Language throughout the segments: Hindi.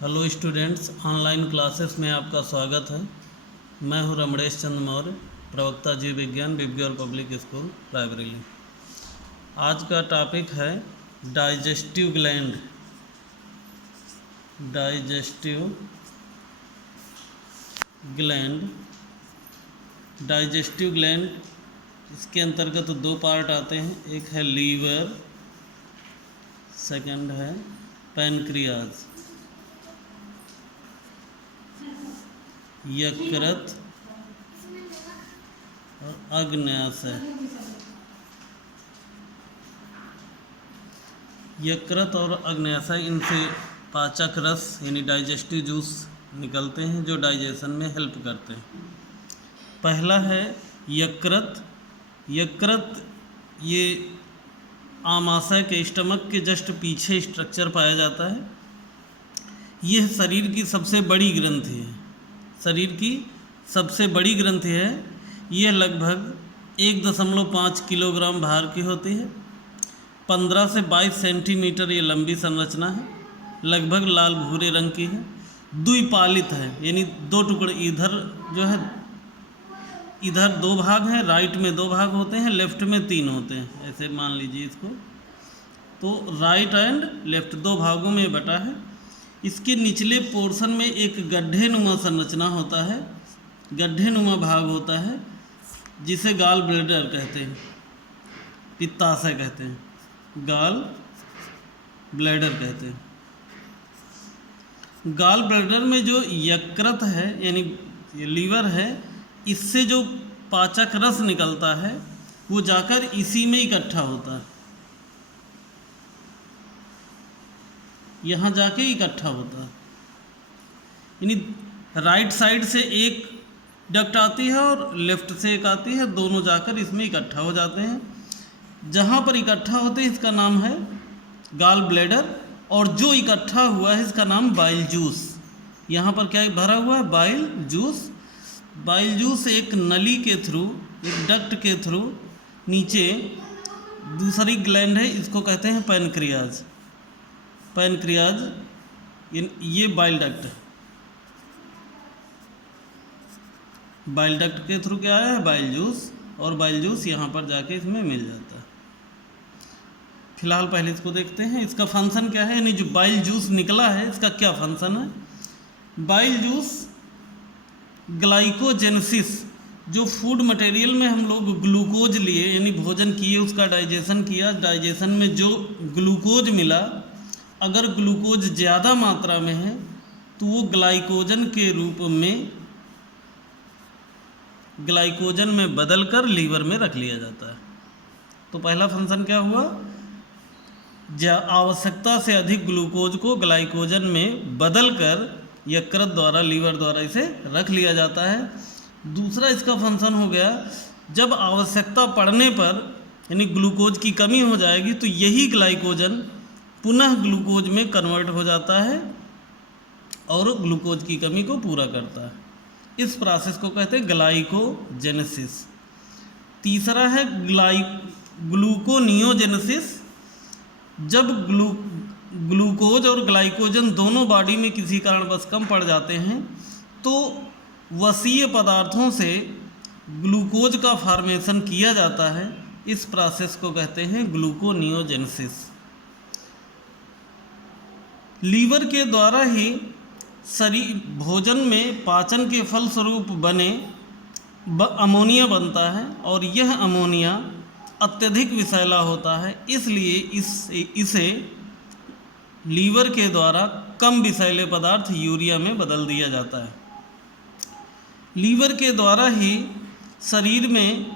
हेलो स्टूडेंट्स, ऑनलाइन क्लासेस में आपका स्वागत है। मैं हूं रमणेश चंद्र मौर्य, प्रवक्ता जीव विज्ञान बीबीआर पब्लिक स्कूल रायबरेली। आज का टॉपिक है digestive gland. Digestive gland digestive gland इसके अंतर्गत दो पार्ट आते हैं, एक है लीवर, सेकंड है पैनक्रियाज। यकृत और अग्न्याशय। यकृत और अग्न्याशय, इनसे पाचक रस यानी डाइजेस्टिव जूस निकलते हैं जो डाइजेशन में हेल्प करते हैं। पहला है यकृत। यकृत ये आमाशय के स्टमक के जस्ट पीछे स्ट्रक्चर पाया जाता है। यह शरीर की सबसे बड़ी ग्रंथि है। शरीर की सबसे बड़ी ग्रंथि है। यह लगभग 1.5 किलोग्राम भार की होती है। 15 से 22 सेंटीमीटर ये लंबी संरचना है। लगभग लाल भूरे रंग की है। द्विपालित है, यानी दो टुकड़े, इधर जो है इधर 2 भाग हैं, राइट में 2 भाग होते हैं, लेफ्ट में 3 होते हैं। ऐसे मान लीजिए इसको। तो राइट एंड लेफ्ट 2 भागों में बटा है। इसके निचले पोर्शन में एक गड्ढे नुमा संरचना होता है, गड्ढे नुमा भाग होता है, जिसे गाल ब्लैडर कहते हैं, पित्ताशय कहते हैं, गाल ब्लैडर कहते हैं। गाल ब्लैडर में जो यकृत है यानी लीवर है, इससे जो पाचक रस निकलता है वो जाकर इसी में इकट्ठा होता है, यहाँ जाके इकट्ठा होता है। यानी राइट साइड से एक डक्ट आती है और लेफ्ट से एक आती है, दोनों जाकर इसमें इकट्ठा हो जाते हैं। जहाँ पर इकट्ठा होते हैं इसका नाम है गाल ब्लैडर, और जो इकट्ठा हुआ है इसका नाम बाइल जूस। यहाँ पर क्या भरा हुआ है? Bile juice. बाइल जूस एक नली के थ्रू, एक डक्ट के थ्रू नीचे दूसरी ग्लैंड है, इसको कहते हैं पैनक्रियाज। पैनक्रियाज ये बाइल डक्ट है। बाइल डक्ट के थ्रू क्या आया है? बाइल जूस, और बाइल जूस यहाँ पर जाके इसमें मिल जाता है। फिलहाल पहले इसको देखते हैं, इसका फंक्शन क्या है, यानी जो बाइल जूस निकला है इसका क्या फंक्शन है। बाइल जूस ग्लाइकोजेनेसिस, जो फूड मटेरियल में हम लोग ग्लूकोज लिए यानी भोजन किए, उसका डाइजेशन किया, डाइजेशन में जो ग्लूकोज मिला, अगर ग्लूकोज ज़्यादा मात्रा में है तो वो ग्लाइकोजन के रूप में, ग्लाइकोजन में बदलकर लीवर में रख लिया जाता है। तो पहला फंक्शन क्या हुआ? आवश्यकता से अधिक ग्लूकोज को ग्लाइकोजन में बदलकर यकृत द्वारा, लीवर द्वारा इसे रख लिया जाता है। दूसरा इसका फंक्शन हो गया, जब आवश्यकता पड़ने पर यानी ग्लूकोज की कमी हो जाएगी तो यही ग्लाइकोजन पुनः ग्लूकोज में कन्वर्ट हो जाता है और ग्लूकोज की कमी को पूरा करता है। इस प्रोसेस को कहते हैं ग्लाइकोजेनेसिस। तीसरा है ग्लूकोनियोजेनेसिस। जब ग्लूकोज और ग्लाइकोजन दोनों बॉडी में किसी कारणवश कम पड़ जाते हैं तो वसीय पदार्थों से ग्लूकोज का फॉर्मेशन किया जाता है। इस प्रोसेस को कहते हैं ग्लूकोनियोजेनेसिस। लीवर के द्वारा ही शरीर भोजन में पाचन के फलस्वरूप बने अमोनिया बनता है, और यह अमोनिया अत्यधिक विषैला होता है, इसलिए इसे लीवर के द्वारा कम विषैले पदार्थ यूरिया में बदल दिया जाता है। लीवर के द्वारा ही शरीर में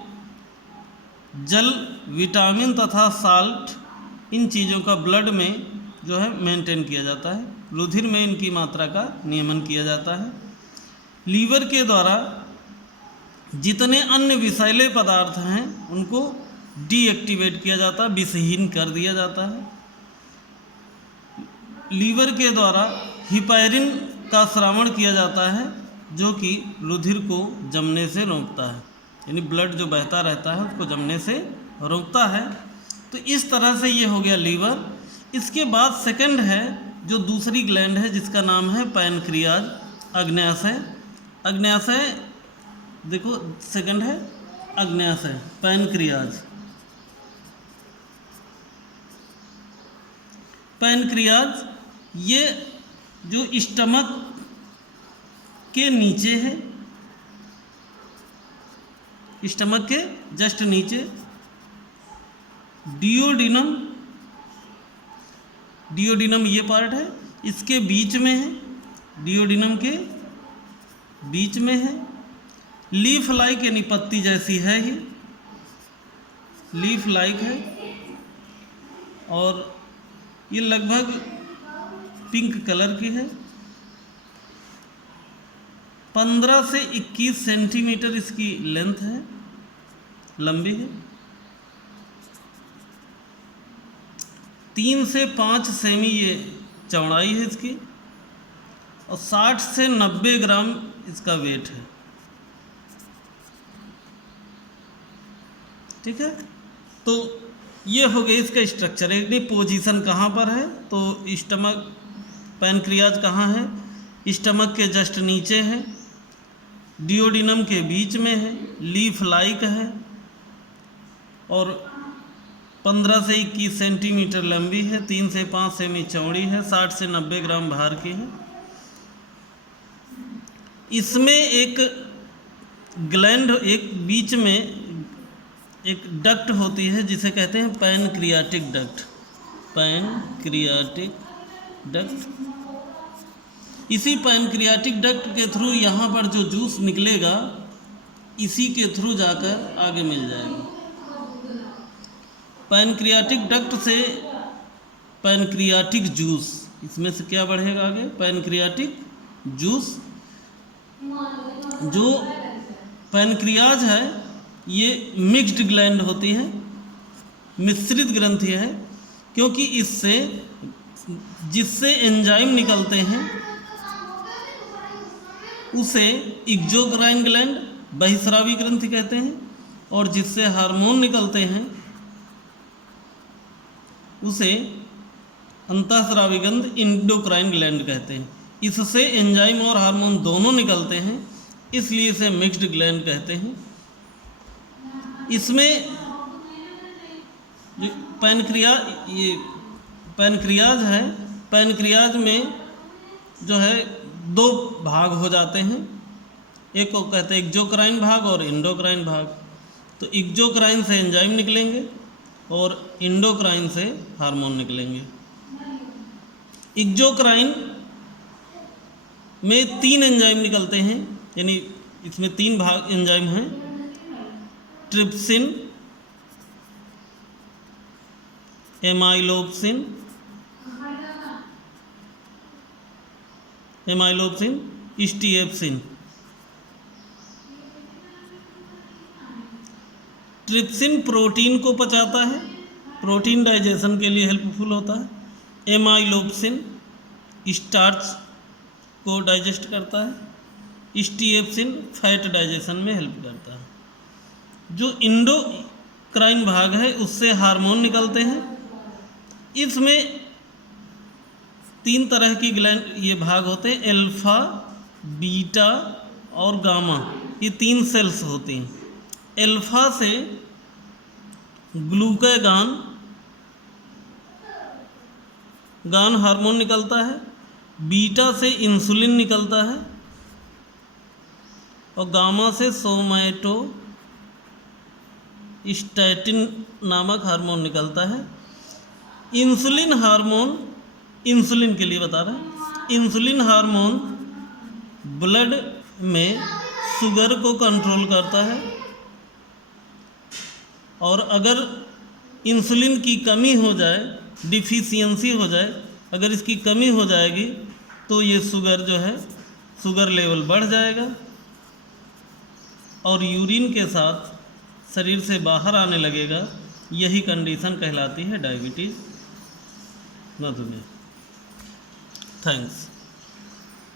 जल, विटामिन तथा साल्ट, इन चीज़ों का ब्लड में जो है मेंटेन किया जाता है। रुधिर में इनकी मात्रा का नियमन किया जाता है। लीवर के द्वारा जितने अन्य विषैले पदार्थ हैं उनको डीएक्टिवेट किया जाता है, विषहीन कर दिया जाता है। लीवर के द्वारा हिपैरिन का स्रावण किया जाता है, जो कि रुधिर को जमने से रोकता है, यानी ब्लड जो बहता रहता है उसको जमने से रोकता है। तो इस तरह से ये हो गया लीवर। इसके बाद सेकंड है जो दूसरी ग्लैंड है जिसका नाम है पैनक्रियाज, अग्न्याशय। अग्न्याशय देखो सेकंड है अग्न्याशय, पैनक्रियाज। पैनक्रियाज ये जो स्टमक के नीचे है, स्टमक के जस्ट नीचे, डियोडिनम, डियोडिनम ये पार्ट है, इसके बीच में है, डियोडिनम के बीच में है। लीफ लाइक यानी पत्ती जैसी है, ये लीफ लाइक है और ये लगभग पिंक कलर की है। 15 से 21 सेंटीमीटर इसकी लेंथ है, लंबी है। 3 से 5 सेमी ये चौड़ाई है इसकी और 60 से 90 ग्राम इसका वेट है। ठीक है, तो ये हो गया इसका स्ट्रक्चर। एक पोजीशन कहाँ पर है, तो स्टमक, पैनक्रियाज कहाँ है, स्टमक के जस्ट नीचे है, डियोडिनम के बीच में है, लीफ लाइक है और 15 से 21 सेंटीमीटर लंबी है, 3 से 5 सेमी चौड़ी है, 60 से 90 ग्राम भार की है। इसमें एक ग्लैंड, एक बीच में एक डक्ट होती है जिसे कहते हैं पैनक्रियाटिक डक्ट, पैनक्रियाटिक डक्ट। इसी पैनक्रियाटिक डक्ट के थ्रू यहाँ पर जो जूस निकलेगा इसी के थ्रू जाकर आगे मिल जाएगा। पैनक्रियाटिक डक्ट से पैनक्रियाटिक जूस, इसमें से क्या बढ़ेगा आगे, पैनक्रियाटिक जूस। जो पैनक्रियाज है ये मिक्स्ड ग्लैंड होती है, मिश्रित ग्रंथि है, क्योंकि इससे जिससे एंजाइम निकलते हैं उसे एक्सोक्राइन ग्लैंड, बहिस्रावी ग्रंथि कहते हैं, और जिससे हार्मोन निकलते हैं उसे अंतःस्रावी ग्रंथि, इंडोक्राइन ग्लैंड कहते हैं। इससे एंजाइम और हार्मोन दोनों निकलते हैं, इसलिए इसे मिक्स्ड ग्लैंड कहते हैं। इसमें जो ये पैनक्रियाज है, पैनक्रियाज में जो है 2 भाग हो जाते हैं, एक को कहते हैं एक्सोक्राइन भाग और इंडोक्राइन भाग। तो एक्सोक्राइन से एंजाइम निकलेंगे और इंडोक्राइन से हार्मोन निकलेंगे। एक्सोक्राइन में 3 एंजाइम निकलते हैं, यानी इसमें 3 भाग एंजाइम हैं, ट्रिप्सिन, एमाइलोप्सिन, स्टीएप्सिन। ट्रिप्सिन प्रोटीन को पचाता है, प्रोटीन डाइजेशन के लिए हेल्पफुल होता है। एमाइलोप्सिन स्टार्च को डाइजेस्ट करता है। स्टीएप्सिन फैट डाइजेशन में हेल्प करता है। जो इंडोक्राइन भाग है उससे हार्मोन निकलते हैं। इसमें 3 तरह की ग्लैंड ये भाग होते हैं, अल्फा, बीटा और गामा, ये 3 सेल्स होती हैं। अल्फा से ग्लूकागॉन हार्मोन निकलता है, बीटा से इंसुलिन निकलता है और गामा से सोमैटोस्टैटिन नामक हार्मोन निकलता है। इंसुलिन हार्मोन, इंसुलिन के लिए बता रहे हैं, इंसुलिन हार्मोन ब्लड में शुगर को कंट्रोल करता है और अगर इंसुलिन की कमी हो जाए, डिफिशियंसी हो जाए, अगर इसकी कमी हो जाएगी तो ये शुगर जो है, शुगर लेवल बढ़ जाएगा और यूरिन के साथ शरीर से बाहर आने लगेगा। यही कंडीशन कहलाती है डायबिटीज़, मधुमेह। थैंक्स।